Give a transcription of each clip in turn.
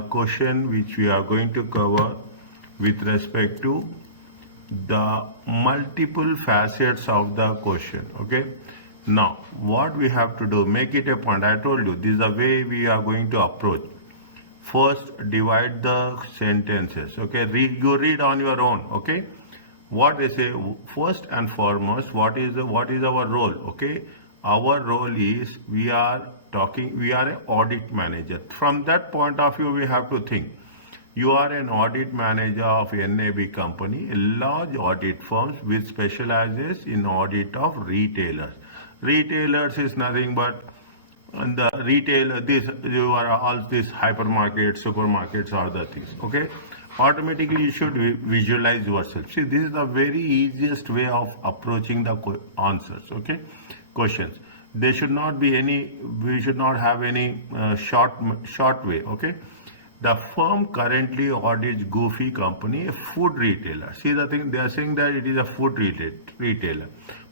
question which we are going to cover with respect to the multiple facets of the question. Okay, now what we have to do, make it a point. I told you this is the way we are going to approach. First, divide the sentences. Okay, you read on your own. Okay, what they say, first and foremost, what is our role? Okay, our role is we are an audit manager. From that point of view, we have to think. You are an audit manager of NAB company, a large audit firm which specializes in audit of retailers. Retailers is nothing but the retail, this you are all these hypermarkets, supermarkets, are the things. Okay, automatically you should visualize yourself. See, this is the very easiest way of approaching the answers. Okay, questions. There should not be any. We should not have any short way. Okay. The firm currently audits Goofy Company, a food retailer. See the thing, they are saying that it is a food retailer.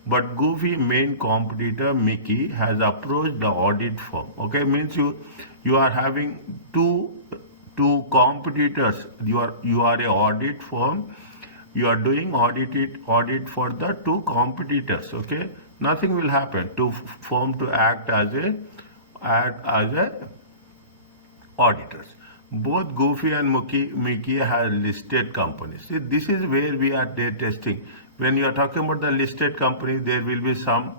But Goofy main competitor Mickey has approached the audit firm. Okay, means you are having two competitors. You are a audit firm. You are doing audit for the two competitors. Okay, nothing will happen to firm to act as a auditors. Both Goofy and Mickey have listed companies. See, this is where we are testing. When you are talking about the listed company, there will be some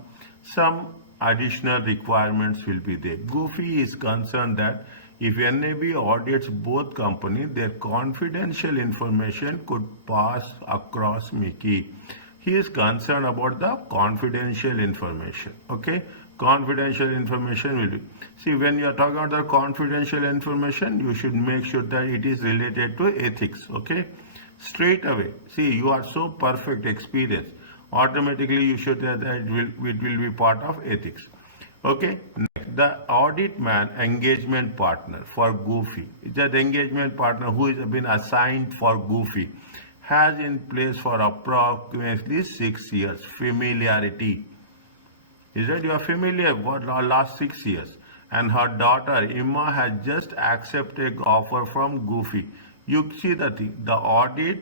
additional requirements will be there. Goofy is concerned that if NAB audits both companies, their confidential information could pass across Mickey. He is concerned about the confidential information. Okay, confidential information will be. See, when you are talking about the confidential information, you should make sure that it is related to ethics. Okay, straight away. See, you are so perfect experience. Automatically, you should that it will be part of ethics. Okay. Next, the audit man engagement partner for Goofy. That engagement partner who has been assigned for Goofy has in place for approximately 6 years. Familiarity. Is that you are familiar for last 6 years? And her daughter Emma has just accepted offer from Goofy. You see the thing, the audit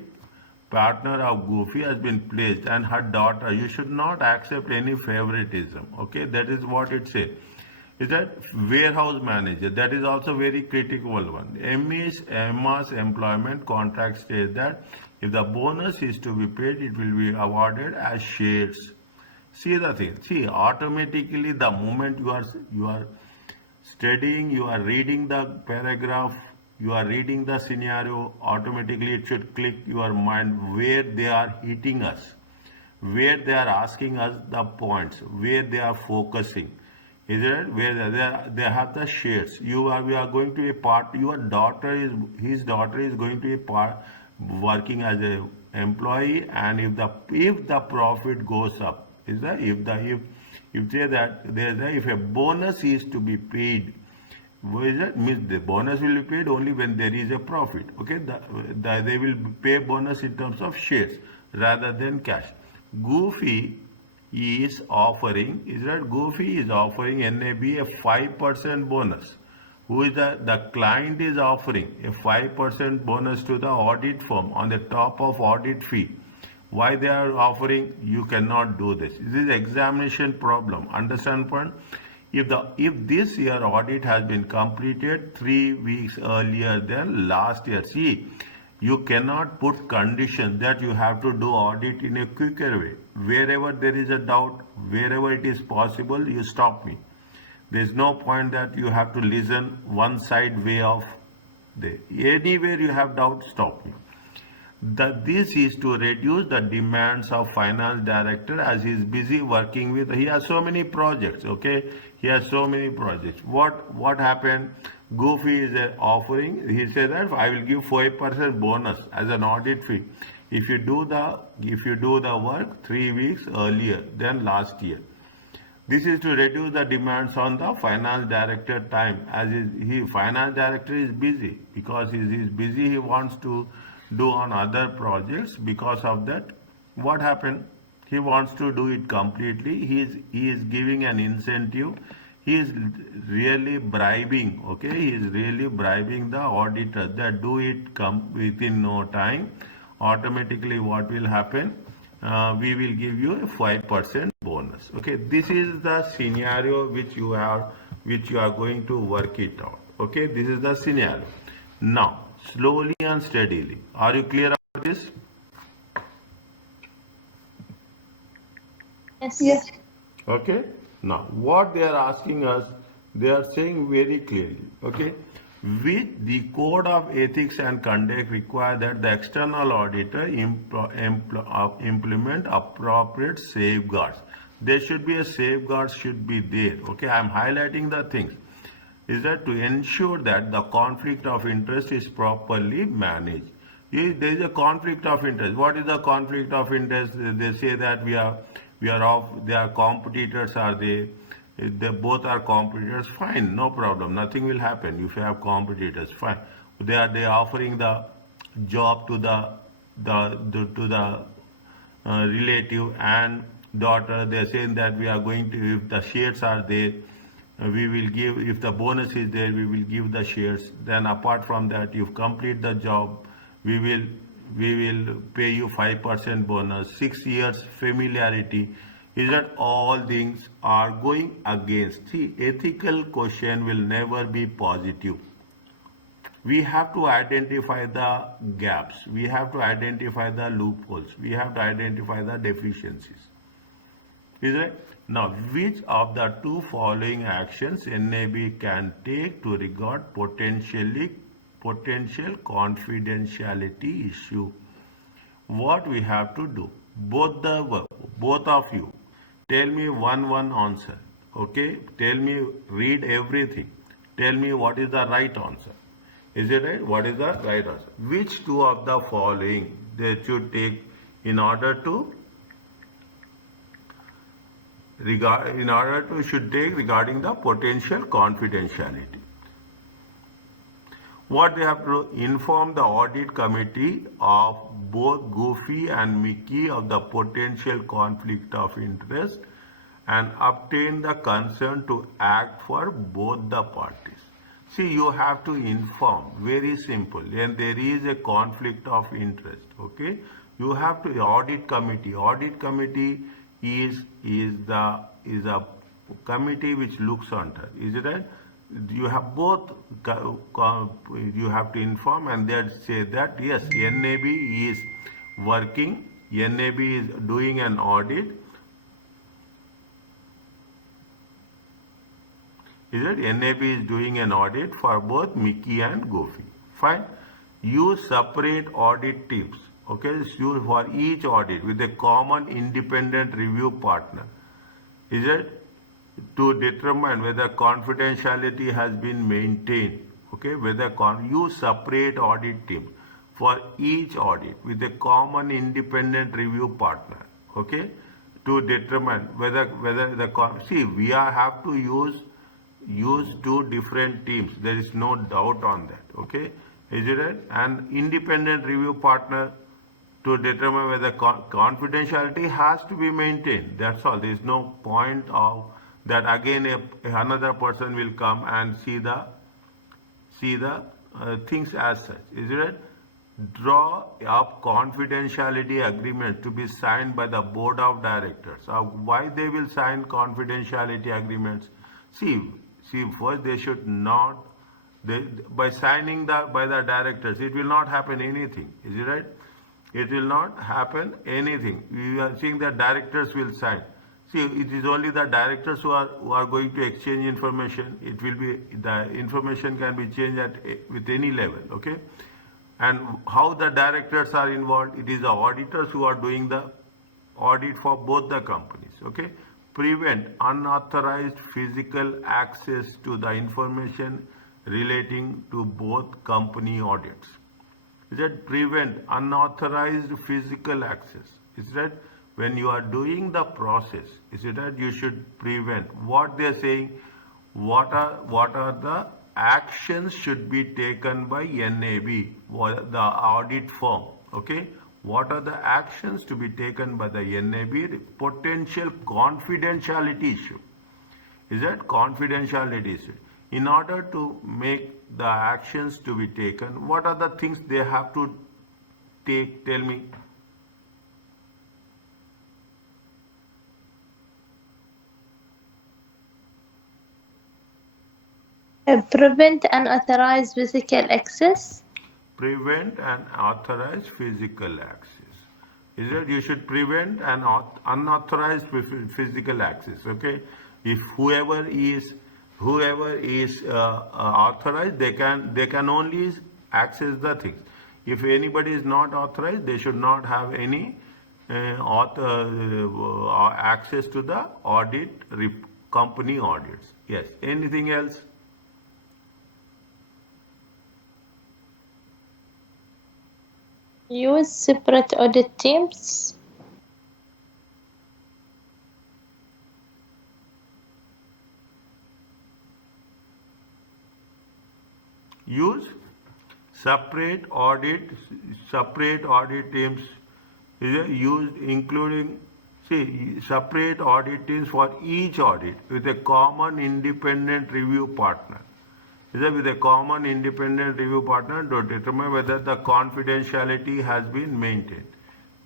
partner of Goofy has been placed, and her daughter. You should not accept any favoritism. Okay, that is what it says. Is that warehouse manager? That is also very critical one. Emma's employment contract says that if the bonus is to be paid, it will be awarded as shares. See the thing. See, automatically the moment you are studying, you are reading the paragraph, you are reading the scenario, automatically it should click your mind where they are hitting us, where they are asking us the points, where they are focusing. Is it where they have the shares? We are going to be part. His daughter is going to be part working as a employee, and if the profit goes up, is that if a bonus is to be paid, what is that? Means the bonus will be paid only when there is a profit. Okay, they will pay bonus in terms of shares rather than cash. Goofy is offering NAB a 5% bonus. Who is the client is offering a 5% bonus to the audit firm on the top of audit fee. Why they are offering? You cannot do this. This is examination problem. Understand point? If this year audit has been completed 3 weeks earlier than last year, see, you cannot put conditions that you have to do audit in a quicker way. Wherever there is a doubt, wherever it is possible, you stop me. There is no point that you have to listen one side way of the. Anywhere you have doubt, stop me. This is to reduce the demands of finance director as he is busy working with. He has so many projects. Okay, he has so many projects. What happened? Goofy is offering. He said that I will give 5% bonus as an audit fee if you do the work 3 weeks earlier than last year. This is to reduce the demands on the finance director time, as finance director is busy. Because he is busy, he wants to do on other projects. Because of that, what happened? He wants to do it completely. He is giving an incentive. he is really bribing, okay, he is really bribing the auditor that do it come within no time. Automatically what will happen? We will give you a 5% bonus. Okay, this is the scenario which you are going to work it out. Okay, this is the scenario. Now, slowly and steadily. Are you clear about this? Yes. Yes. Okay. Now, what they are asking us, they are saying very clearly, okay, with the code of ethics and conduct require that the external auditor implement appropriate safeguards. There should be a safeguard should be there. Okay, I am highlighting the things. Is that to ensure that the conflict of interest is properly managed. There is a conflict of interest. What is the conflict of interest? They say that we are off. They are competitors. Are they? They both are competitors. Fine, no problem. Nothing will happen if you have competitors. Fine. They are offering the job to the relative and daughter. They are saying that we are going to, if the shares are there, we will give, if the bonus is there, we will give the shares. Then apart from that, you complete the job, we will pay you 5% bonus, 6 years familiarity. Is that all things are going against? See, ethical question will never be positive. We have to identify the gaps. We have to identify the loopholes. We have to identify the deficiencies. Is it? Now, which of the two following actions NAB can take to regard potential confidentiality issue? What we have to do? Both of you, tell me one answer. Okay? Tell me, read everything. Tell me what is the right answer. Is it right? What is the right answer? Which two of the following they should take in order to should take regarding the potential confidentiality? What they have to inform the audit committee of both Goofy and Mickey of the potential conflict of interest and obtain the consent to act for both the parties. See, you have to inform, very simple, and there is a conflict of interest, okay? You have to, audit committee is a committee which looks under, is it right? You have both, you have to inform, and they say that yes, NAB is working, NAB is doing an audit. Is it? NAB is doing an audit for both Mickey and Goofy. Fine. Use separate audit teams. Okay, use for each audit with a common independent review partner. Is it? To determine whether confidentiality has been maintained. Okay, whether use separate audit teams for each audit with a common independent review partner. Okay, to determine whether the see, we have to use two different teams. There is no doubt on that. Okay, is it right? An independent review partner to determine whether confidentiality has to be maintained. That's all. There is no point of that. Again, another person will come and see the things as such. Is it right? Draw up confidentiality agreement to be signed by the board of directors. Why they will sign confidentiality agreements? See, first they should not. By signing by the directors, it will not happen anything. Is it right? It will not happen anything. We are seeing that directors will sign. See, it is only the directors who are going to exchange information. It will be, the information can be changed with any level. Okay, and how the directors are involved? It is the auditors who are doing the audit for both the companies. Okay, prevent unauthorized physical access to the information relating to both company audits. Is that prevent unauthorized physical access? Is that when you are doing the process? Is it that you should prevent? What they are saying? What are the actions should be taken by NAB, the audit firm? Okay. What are the actions to be taken by the NAB? Potential confidentiality issue. Is that confidentiality issue? In order to make the actions to be taken, what are the things they have to take? Tell me. Prevent unauthorized physical access. Prevent and authorize physical access. Is it? You should prevent an unauthorized physical access. Okay, if whoever is authorized, they can only access the things. If anybody is not authorized, they should not have any access to the company audits. Yes. Anything else? Use separate audit teams. Use separate audit teams is used, including, separate audit teams for each audit with a common independent review partner. With a common independent review partner to determine whether the confidentiality has been maintained.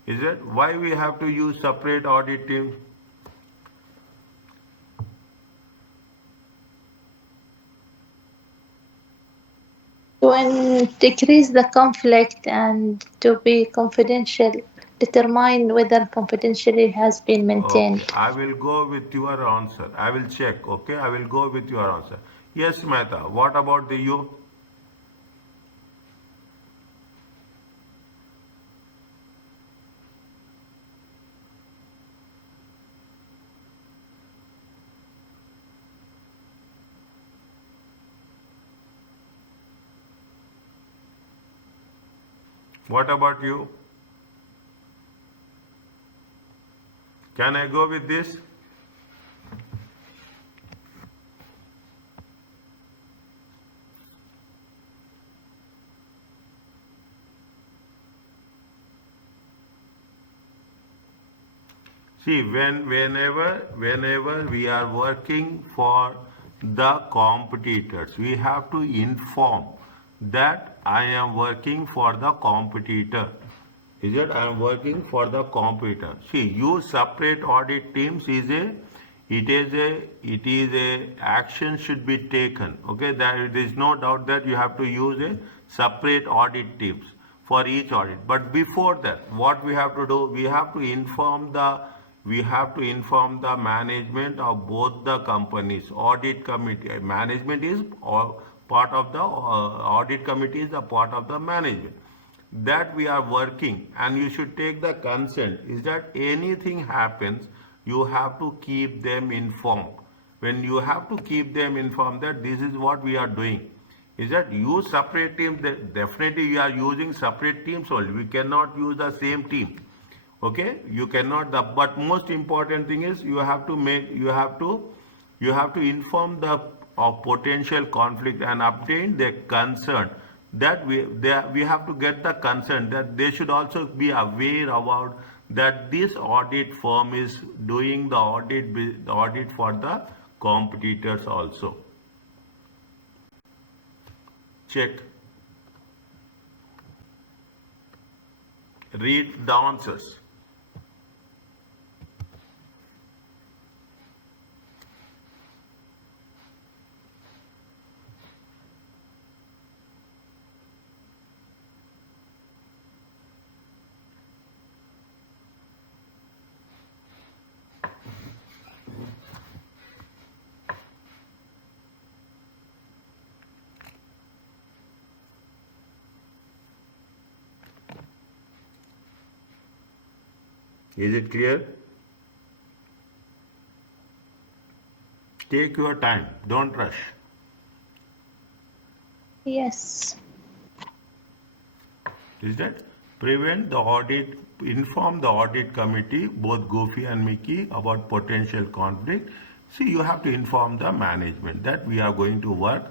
Is it? Why we have to use separate audit teams? To decrease the conflict and to be confidential, determine whether confidentiality has been maintained. Okay, I will go with your answer. I will check. Okay, I will go with your answer. Yes, Mehta. What about the you? What about you? Can I go with this? See, whenever we are working for the competitors, we have to inform that I am working for the competitor. Is it? I am working for the competitor. See, use separate audit teams it is a action should be taken. Okay, there is no doubt that you have to use a separate audit teams for each audit. But before that, what we have to do, we have to inform the management of both the companies. Audit committee management is part of the audit committee is a part of the management, that we are working, and you should take the consent. Is that anything happens, you have to keep them informed. When you have to keep them informed that this is what we are doing, is that use separate teams. Definitely we are using separate teams only. We cannot use the same team. Okay, you cannot. But most important thing is you have to inform the of potential conflict and obtain their consent, that we have to get the consent, that they should also be aware about that this audit firm is doing the audit for the competitors also. Check. Read the answers. Is it clear? Take your time, don't rush. Yes. Is that? Prevent the audit, inform the audit committee, both Goofy and Mickey, about potential conflict. See, you have to inform the management that we are going to work,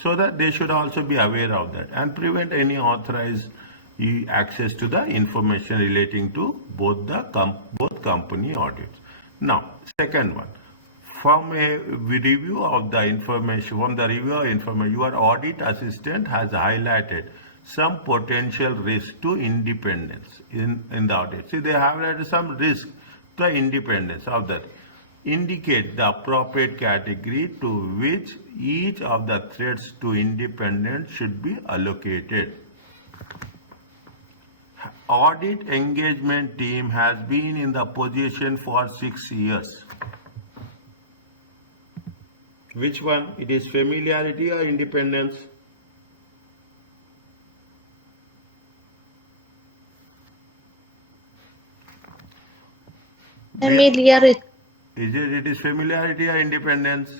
so that they should also be aware of that, and prevent any authorized access to the information relating to both company audits. Now, second one, From a review of the information, from the review of information, your audit assistant has highlighted some potential risk to independence in the audit. See, they have highlighted some risk to the independence of that. Indicate the appropriate category to which each of the threats to independence should be allocated. Audit engagement team has been in the position for 6 years. Which one? It is familiarity or independence? Familiarity. It is familiarity or independence?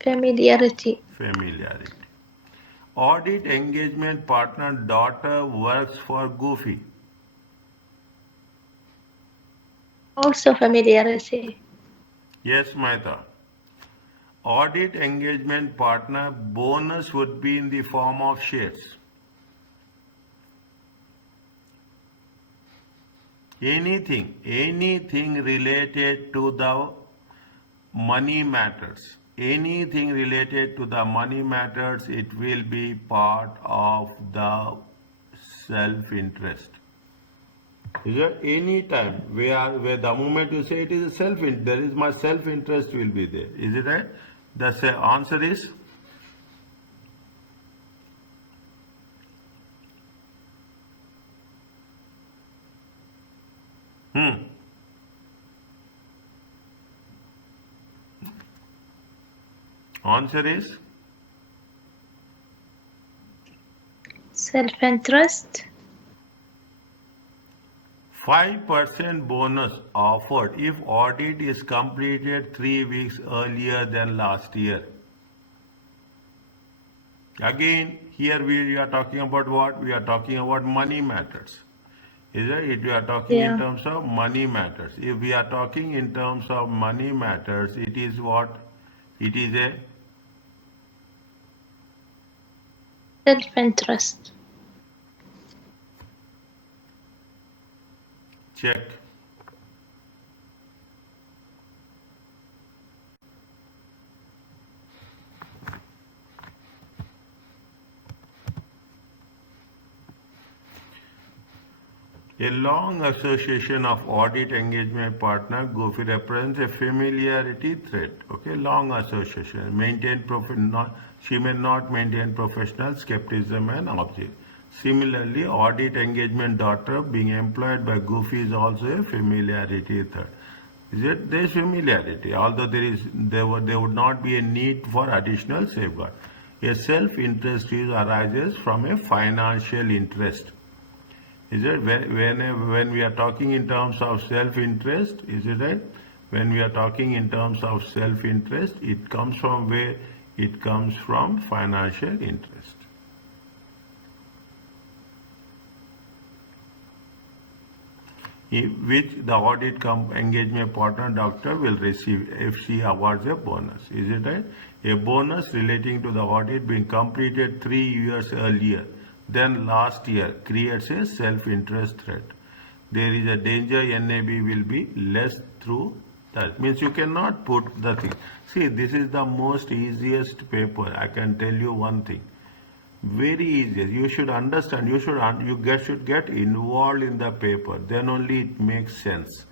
Familiarity. Familiarity. Audit engagement partner daughter works for Goofy. Also familiarity. Yes, Maita. Audit engagement partner bonus would be in the form of shares. Anything related to the money matters. Anything related to the money matters, it will be part of the self-interest. Is there any time where the moment you say it is a there is my self-interest will be there. Is it right? The answer is Answer is self-interest. 5% bonus offered if audit is completed 3 weeks earlier than last year. Again, here we are talking about what? We are talking about money matters. Is it? We are talking in terms of money matters. If we are talking in terms of money matters, it is what? It is a self-interest. check. A long association of audit engagement partner Goofy represents a familiarity threat. Okay, long association. She may not maintain professional skepticism and object. Similarly, audit engagement daughter being employed by Goofy is also a familiarity threat. There is familiarity, although there would not be a need for additional safeguard. A self-interest arises from a financial interest. Is it when we are talking in terms of self-interest? Is it right? When we are talking in terms of self-interest, it comes from where? It comes from financial interest. Which the audit engagement partner doctor will receive if she awards a bonus. Is it right? A bonus relating to the audit being completed 3 years earlier than last year creates a self-interest threat. There is a danger NAB will be less through that. Means you cannot put the thing. See, this is the most easiest paper. I can tell you one thing. Very easy. You should understand. You should get involved in the paper. Then only it makes sense.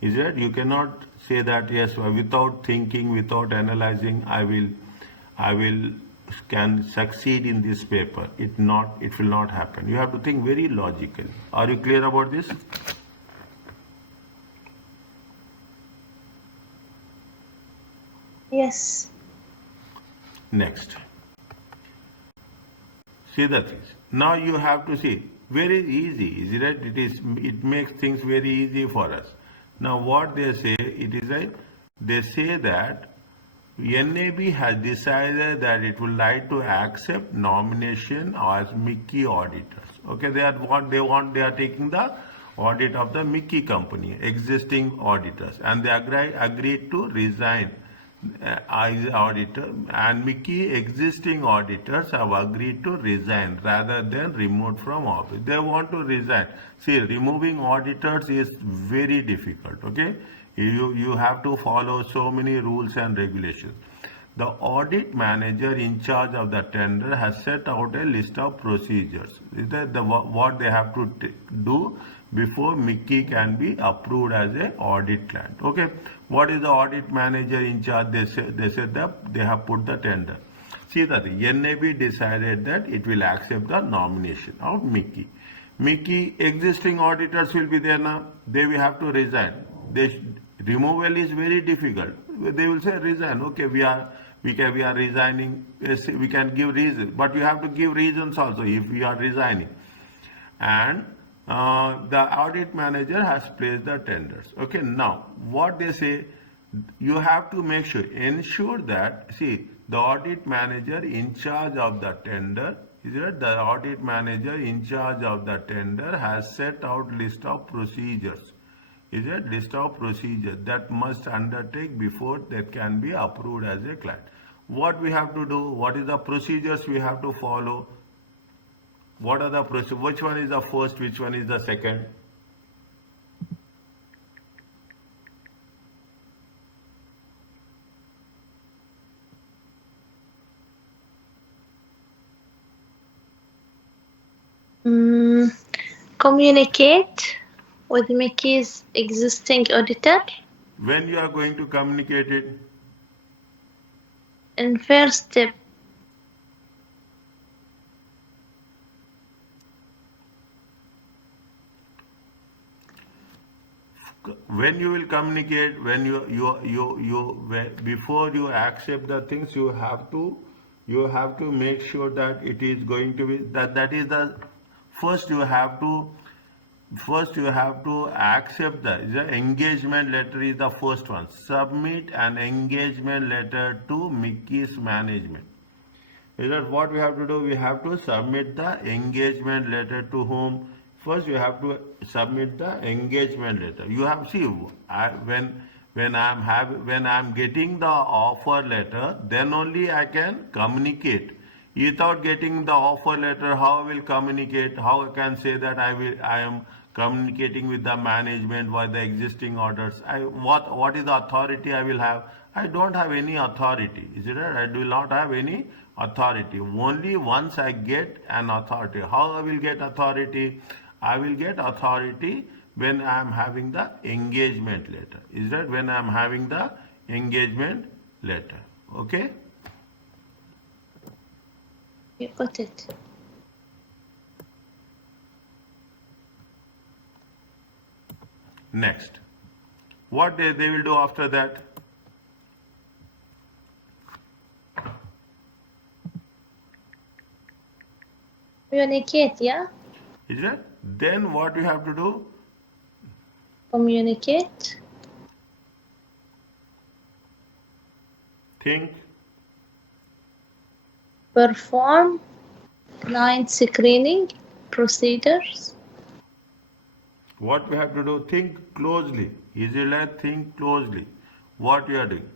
Is it? You cannot say that yes, without thinking, without analyzing, I will can succeed in this paper. It will not happen. You have to think very logically. Are you clear about this? Yes. Next. See the things. Now you have to see. Very easy, is it right? It makes things very easy for us. Now what they say, they say that NAB has decided that it would like to accept nomination as Mickey auditors. Okay, they are taking the audit of the Mickey company, existing auditors, and they agreed to resign as auditor, and Mickey existing auditors have agreed to resign rather than removed from office. They want to resign. See, removing auditors is very difficult. Okay, You have to follow so many rules and regulations. The audit manager in charge of the tender has set out a list of procedures. What they have to do before Mickey can be approved as an audit client. Okay, what is the audit manager in charge? They said that they have put the tender. See that NAB decided that it will accept the nomination of Mickey. Mickey existing auditors will be there now. They will have to resign. Removal is very difficult. They will say resign. Okay, we are resigning. Yes, we can give reasons, but you have to give reasons also if we are resigning. And the audit manager has placed the tenders. Okay, now what they say, you have to ensure that, see, the audit manager in charge of the tender, is it? The audit manager in charge of the tender has set out list of procedures. Is it? List of procedures that must undertake before that can be approved as a client. What we have to do? What is the procedures we have to follow? What are the procedures? Which one is the first? Which one is the second? Communicate with Mickey's existing auditor. When you are going to communicate it? In first step. When you will communicate, when before you accept the things, you have to make sure that it is going to be that is the first you have to accept the engagement letter is the first one. Submit an engagement letter to Mickey's management. Is that what we have to do? We have to submit the engagement letter to whom? First, you have to submit the engagement letter. You have when I'm getting the offer letter, then only I can communicate. Without getting the offer letter, how I will communicate? How I can say that I am communicating with the management by the existing orders? What is the authority I will have? I don't have any authority. Is it right? I do not have any authority. Only once I get an authority. How I will get authority? I will get authority when I am having the engagement letter. Is that when I am having the engagement letter? Okay? You got it. Next. What they will do after that? Communicate, yeah? Is it? Then what you have to do? Communicate. Think. Perform client screening procedures. What we have to do? Think closely. Is it like think closely? What you are doing?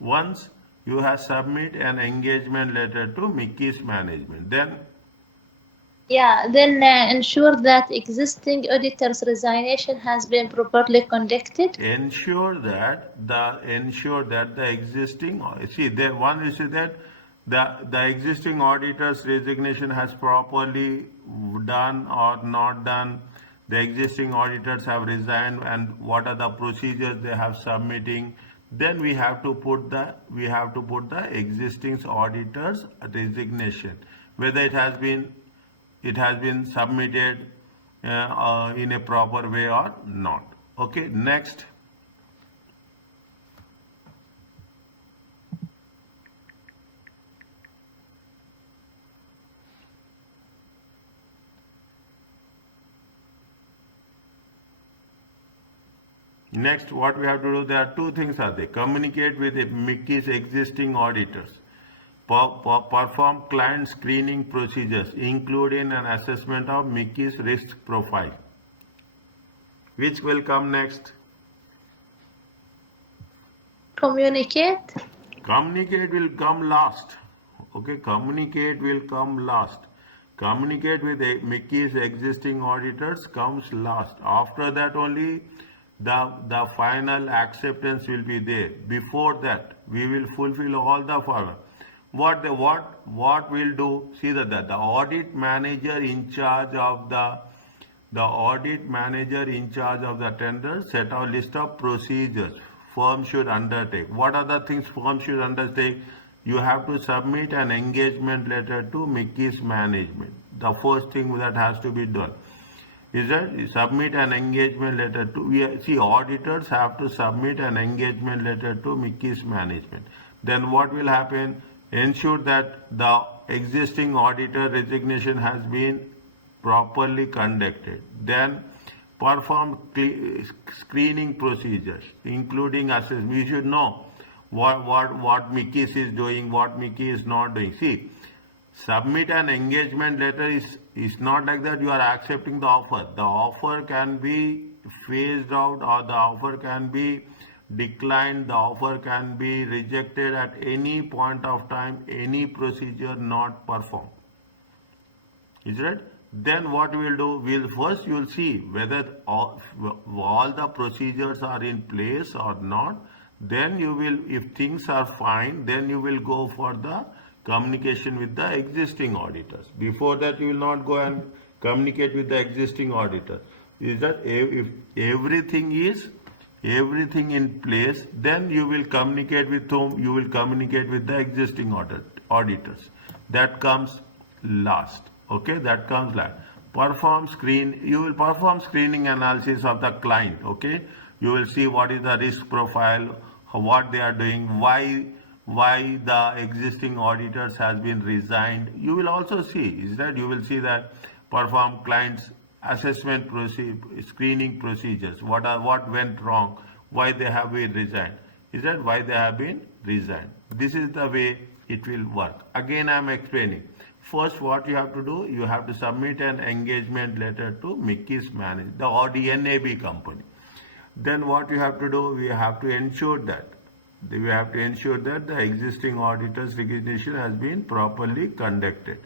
Once you have submit an engagement letter to Mickey's management, then Then ensure that existing auditor's resignation has been properly conducted. ensure that the existing one is that the existing auditor's resignation has properly done or not done. The existing auditors have resigned, and what are the procedures they have submitting? Then we have to put the existing auditors resignation, whether it has been submitted in a proper way or not. Okay, next. Next, what we have to do, there are two things are there. Communicate with Mickey's existing auditors. Perform client screening procedures, including an assessment of Mickey's risk profile. Which will come next? Communicate. Communicate will come last. Okay, communicate will come last. Communicate with Mickey's existing auditors comes last. After that only the final acceptance will be there. Before that, we will fulfill all the format. What we'll do? See that the audit manager in charge of the audit manager in charge of the tender set out list of procedures firm should undertake. What are the things firm should undertake? You have to submit an engagement letter to Mickey's management. The first thing that has to be done is that you submit an engagement letter to, see, auditors have to submit an engagement letter to Mickey's management. Then what will happen? Ensure that the existing auditor resignation has been properly conducted. Then perform screening procedures, including assessment. We should know what Mickey is doing, what Mickey is not doing. See, submit an engagement letter is not like that you are accepting the offer. The offer can be phased out, or the offer can be declined, the offer can be rejected at any point of time, any procedure not performed. Is it right? Then what we will do, you will see whether all the procedures are in place or not. Then you will, if things are fine, then you will go for the communication with the existing auditors. Before that, you will not go and communicate with the existing auditor. Is that if everything is in place, then you will communicate with whom? You will communicate with the existing auditors. That comes last. Okay, that comes last. You will perform screening analysis of the client. Okay, you will see what is the risk profile, what they are doing, why the existing auditors has been resigned. You will also see, is that you will see that perform clients assessment screening procedures. What went wrong, why they have been resigned. Is that why they have been resigned? This is the way it will work. Again, I am explaining. First, what you have to do, you have to submit an engagement letter to Mickey's manager, or the NAB company. Then what you have to do, we have to ensure that the existing auditor's resignation has been properly conducted.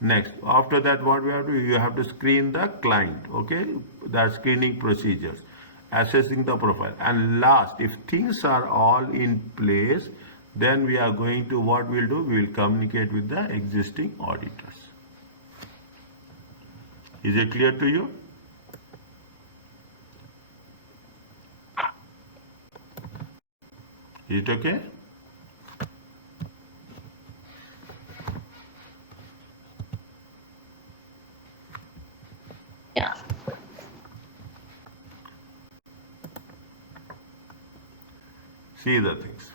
Next, after that, what we have to do, you have to screen the client. Okay, the screening procedures, assessing the profile. And last, if things are all in place, then we are going to, what we'll do, we will communicate with the existing auditors. Is it clear to you? Is it okay? Yeah. See the things.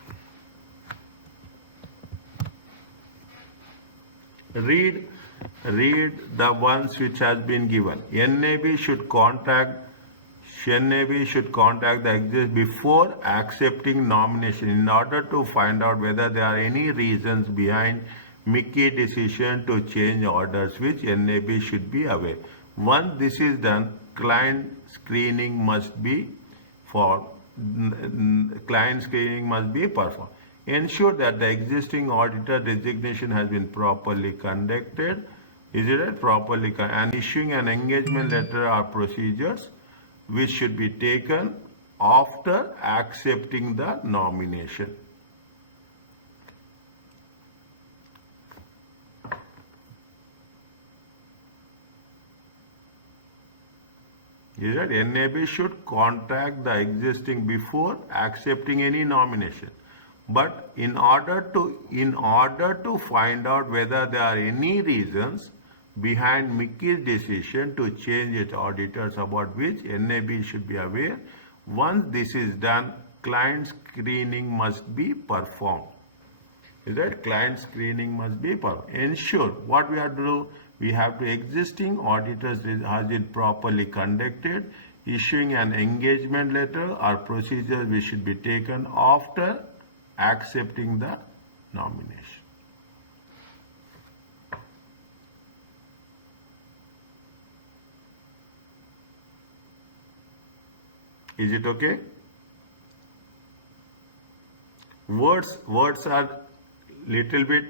Read the ones which has been given. NAB should contact the executive before accepting nomination in order to find out whether there are any reasons behind Mickey decision to change orders, which NAB should be aware. Once this is done, client screening must be performed. Ensure that the existing auditor resignation has been properly conducted. Is it right? Properly and issuing an engagement letter or procedures which should be taken after accepting the nomination. Is that NAB should contact the existing before accepting any nomination. But in order to find out whether there are any reasons behind Mickey's decision to change its auditors, about which NAB should be aware, once this is done, client screening must be performed. Is that client screening must be performed? Ensure what we have to do. We have to existing auditors has it properly conducted, issuing an engagement letter or procedure which should be taken after accepting the nomination. Is it okay? Words are little bit,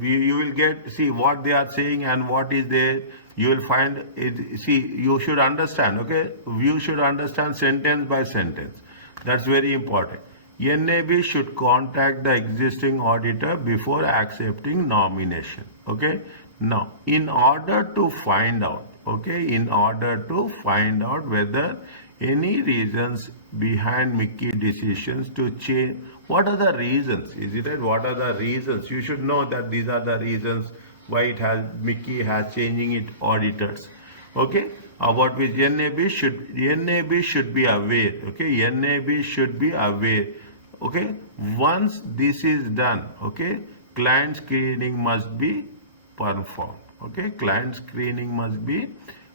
you will get, see what they are saying and what is there. You will find it, see, you should understand, okay? You should understand sentence by sentence. That's very important. NAB should contact the existing auditor before accepting nomination, okay? Now, in order to find out, okay, in order to find out whether any reasons behind Mickey decisions to change, what are the reasons? Is it right? What are the reasons? You should know that these are the reasons why it has Mickey has changing its auditors. Okay, about which NAB should be aware. Okay, NAB should be aware. Okay, once this is done, okay, client screening must be performed. Okay, client screening must be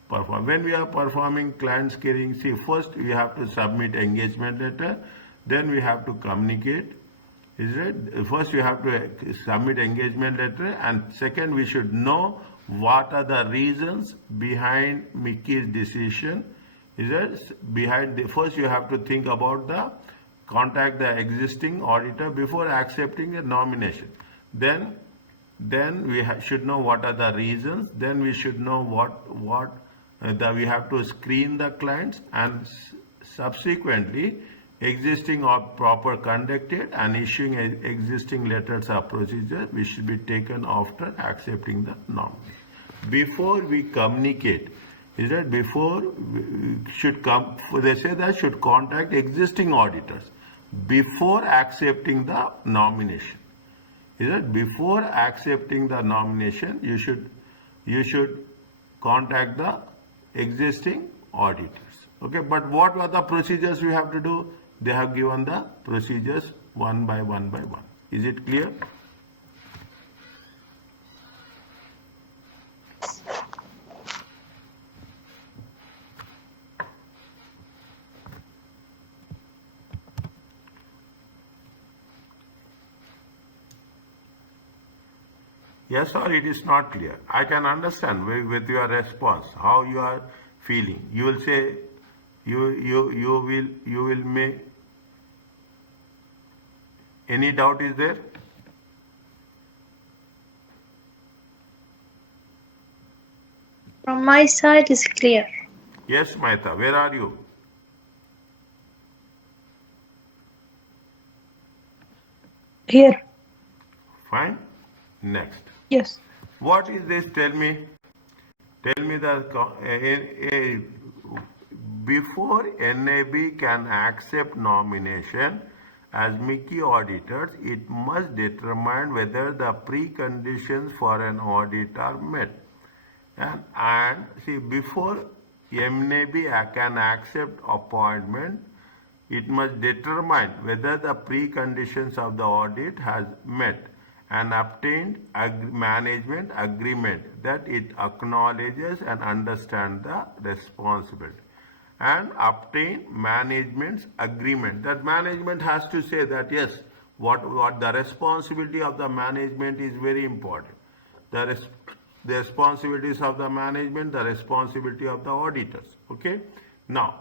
performed. When we are performing client screening, see, first we have to submit engagement letter, then we have to communicate. Is it? First, you have to submit engagement letter, and second, we should know what are the reasons behind Mickey's decision. Is it? Behind the first, you have to think about the contact the existing auditor before accepting a nomination. Then we should know what are the reasons. Then we should know what we have to screen the clients, and subsequently existing or proper conducted and issuing existing letters of procedure which should be taken after accepting the nomination. Before we communicate, is that before we should come, they say that should contact existing auditors before accepting the nomination. Is that before accepting the nomination, you should contact the existing auditors. Okay, but what are the procedures we have to do? They have given the procedures one by one. Is it clear? Yes, or it is not clear. I can understand with your response how you are feeling. You will say you will make. Any doubt is there? From my side is clear. Yes, Maita, where are you? Here. Fine. Next. Yes. What is this? Tell me. Tell me before NAB can accept nomination as Mickey auditors, it must determine whether the preconditions for an audit are met. And see, before NAB can accept appointment, it must determine whether the preconditions of the audit has met and obtained management agreement that it acknowledges and understands the responsibility, and obtain management's agreement. That management has to say that yes, what the responsibility of the management is very important. The responsibilities of the management, the responsibility of the auditors. Okay. Now,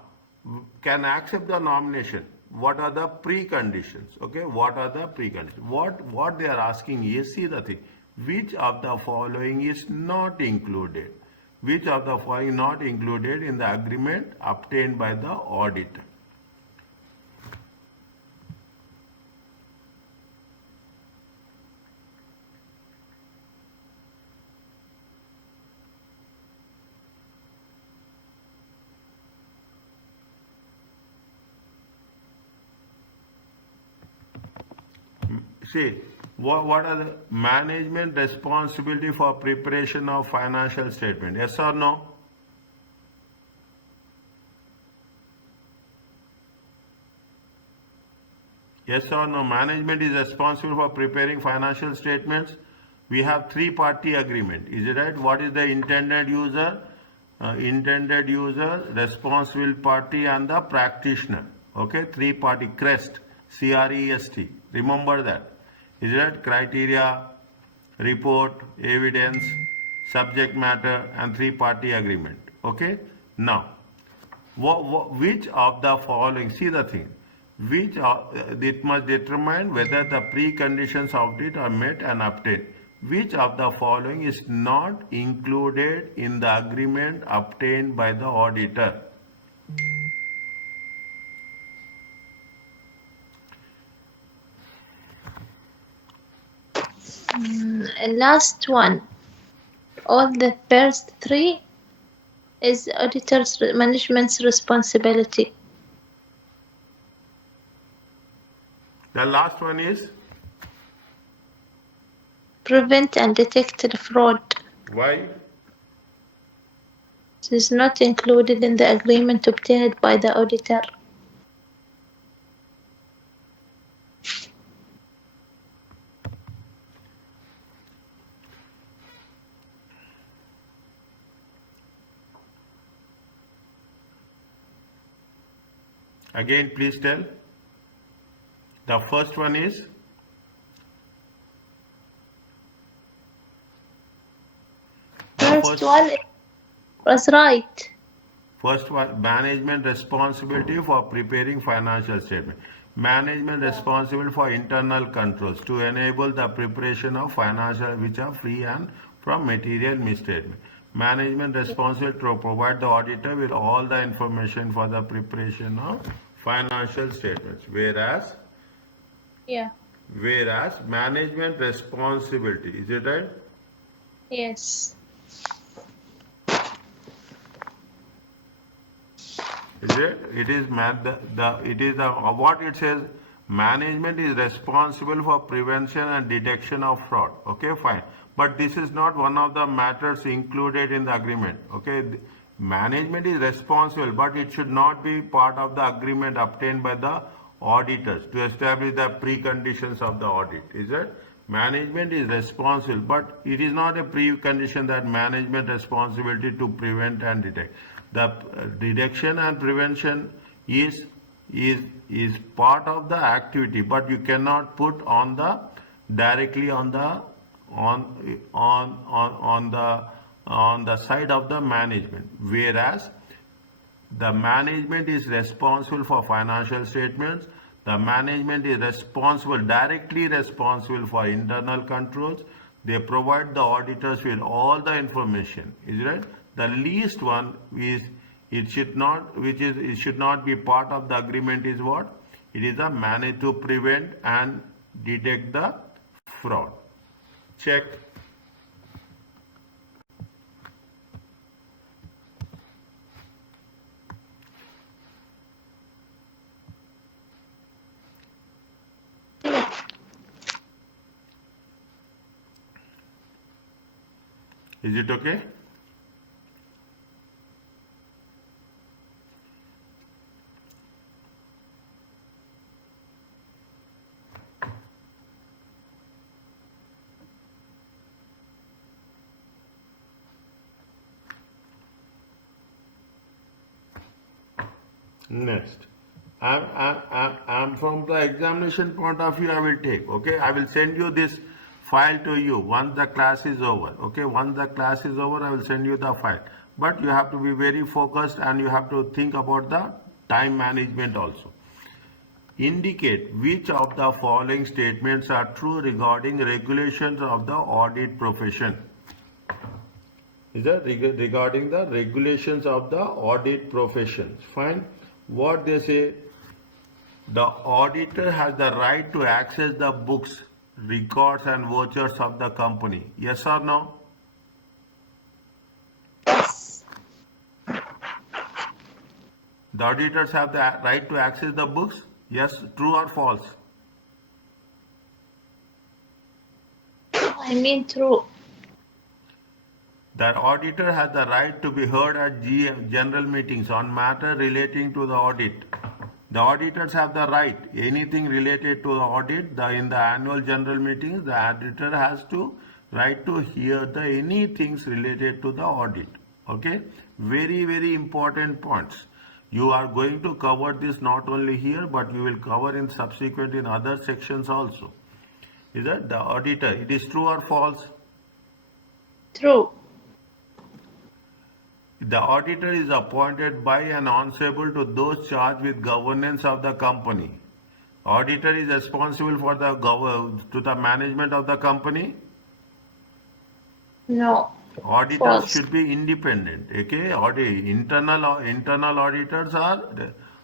can accept the nomination. What are the preconditions? Okay. What are the preconditions? What they are asking is, see the thing, which of the following is not included? Which of the following not included in the agreement obtained by the auditor? See, what are the management responsibility for preparation of financial statement? Yes or no? Yes or no? Management is responsible for preparing financial statements. We have three-party agreement. Is it right? What is the intended user? Intended user, responsible party, and the practitioner. Okay, three-party CREST, CREST. Remember that. Is that criteria, report, evidence, subject matter, and three-party agreement? Okay. Now, which of the following? See the thing. It must determine whether the preconditions of it are met and obtained. which of the following is not included in the agreement obtained by the auditor? Last one. All the first three is auditor's management's responsibility. The last one is Prevent and detect the fraud. why? It is not included in the agreement obtained by the auditor. Again, please tell. The first one is First one was right. First one, management responsibility for preparing financial statement. Management responsible for internal controls to enable the preparation of financial which are free and from material misstatement. Management responsible to provide the auditor with all the information for the preparation of financial statements. Whereas management responsibility, is it right? Yes. Is it? It is what it says. Management is responsible for prevention and detection of fraud. Okay, fine. But this is not one of the matters included in the agreement. Okay, management is responsible, but it should not be part of the agreement obtained by the auditors to establish the preconditions of the audit. Is it? Management is responsible, but it is not a precondition that management responsibility to prevent and detect. The detection and prevention is part of the activity, but you cannot put on the directly on the side of the management. Whereas the management is responsible for financial statements. The management is directly responsible for internal controls. They provide the auditors with all the information. Is it right? The least one is it should not be part of the agreement is what? It is a manage to prevent and detect the fraud. Check. Is it okay? Next, I'm from the examination point of view. I will take. Okay, I will send you this file to you once the class is over. Okay, once the class is over, I will send you the file. But you have to be very focused and you have to think about the time management also. Indicate which of the following statements are true regarding regulations of the audit profession. Is that regarding the regulations of the audit professions? Fine. What they say, the auditor has the right to access the books, records and vouchers of the company. Yes or no? Yes. The auditors have the right to access the books. Yes, true or false? I mean true. The auditor has the right to be heard at general meetings on matter relating to the audit. The auditors have the right, anything related to the audit, in the annual general meetings, the auditor has to right to hear any things related to the audit. Okay, very, very important points. You are going to cover this not only here, but you will cover in subsequent in other sections also. Is that the auditor, it is true or false? True. The auditor is appointed by and answerable to those charged with governance of the company. Auditor is responsible for the management of the company. No. Auditors False. should be independent. Okay, internal auditors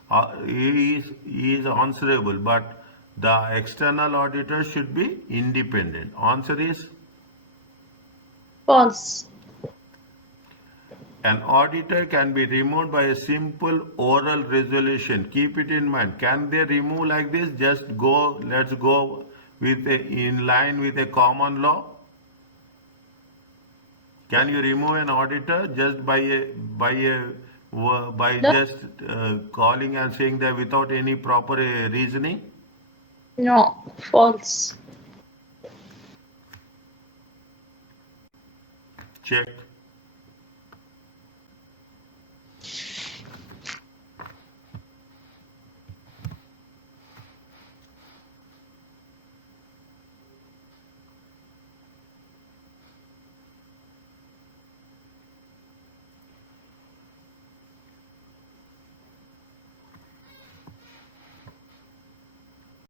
is answerable, but the external auditor should be independent. Answer is False. an auditor can be removed by a simple oral resolution. Keep it in mind. Can they remove like this? Just go. Let's go in line with a common law. Can you remove an auditor just by No. just calling and saying that without any proper reasoning? No. False. Check.